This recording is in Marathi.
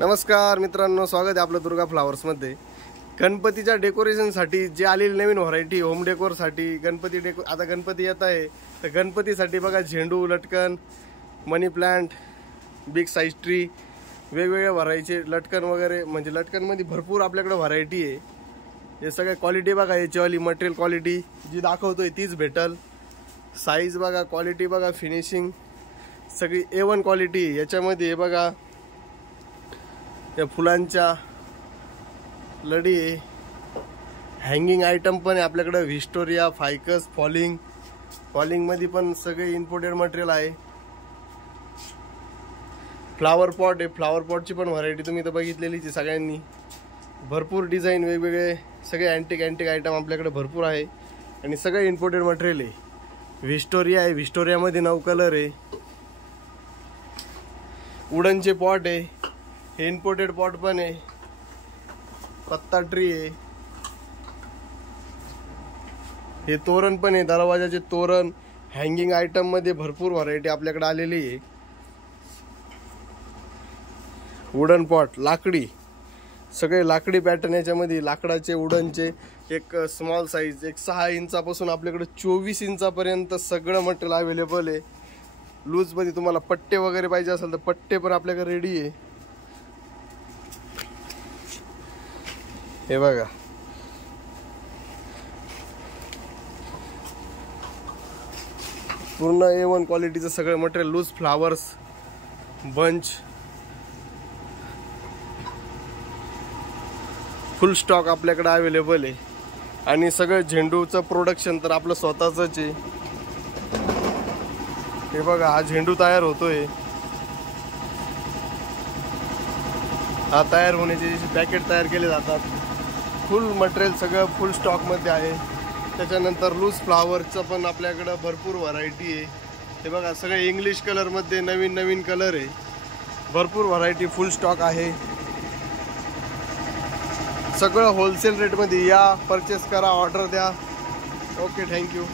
नमस्कार मित्रांनो, स्वागत आहे आपलं दुर्गा फ्लावर्समध्ये। गणपतीच्या डेकोरेशनसाठी जे आलेली नवीन व्हरायटी होम डेकोरसाठी आता गणपती येत आहे, तर गणपतीसाठी बघा झेंडू, लटकन, मनी प्लांट, बिग साईज ट्री, वेगवेगळ्या व्हरायटीचे लटकन वगैरे, म्हणजे लटकनमध्ये भरपूर आपल्याकडे व्हरायटी आहे। हे सगळे क्वालिटी बघा, याचीवाली मटेरियल क्वालिटी जी दाखवतोय तीच भेटल। साईज बघा, क्वालिटी बघा, फिनिशिंग सगळी A1 क्वालिटी याच्यामध्ये। हे बघा, या फुलांच्या लडी आहे, हँगिंग आयटम पण आहे आपल्याकडे, व्हिक्टोरिया, फायकस, फॉलिंग मध्ये पण सगळे इम्पोर्टेड मटेरियल आहे। फ्लावर पॉट आहे, फ्लावर पॉटची पण व्हरायटी तुम्ही तर बघितलेलीच आहे सगळ्यांनी। भरपूर डिझाईन वेगवेगळे सगळे अँटिक आयटम आपल्याकडे भरपूर आहे आणि सगळे इम्पोर्टेड मटेरियल आहे। व्हिक्टोरिया आहे, व्हिक्टोरियामध्ये 9 कलर आहे। वुडनचे पॉट आहे, हे इम्पोर्टेड पॉट पण आहे। पत्ता ट्री आहे, हे तोरण पण आहे, दरवाजाचे तोरण, हँगिंग आयटम मध्ये भरपूर व्हरायटी आपल्याकडे आलेली आहे। वुडन पॉट लाकडी, सगळे लाकडी पॅटर्न याच्यामध्ये, लाकडाचे, वुडनचे, एक स्मॉल साईज, एक 6 इंचापासून आपल्याकडे 24 इंचापर्यंत सगळं मटेरियल अवेलेबल आहे। लूज मध्ये तुम्हाला पट्टे वगैरे पाहिजे असेल तर पट्टे पण आपल्याकडे रेडी आहे। हे बघा, पूर्ण A1 क्वालिटीचं सगळं material, loose flowers, bunch, full stock आपल्याकडे अवेलेबल आहे। आणि सगळं झेंडूचं प्रोडक्शन तर आपलं स्वतःच आहे। हे बघा, हा झेंडू तयार होतोय, हा तयार होण्याचे पॅकेट तयार केले जातात। फुल मटेरियल सगळं फुल स्टॉक मध्ये आहे। त्याच्यानंतर लूज फ्लावरचं पण आपल्याकडे भरपूर व्हरायटी आहे। हे बघा, सगळे इंग्लिश कलर मध्ये नवीन कलर आहे, भरपूर व्हरायटी, फुल स्टॉक आहे। सगळं होलसेल रेट मध्ये, या परचेस करा, ऑर्डर द्या। Okay, thank you.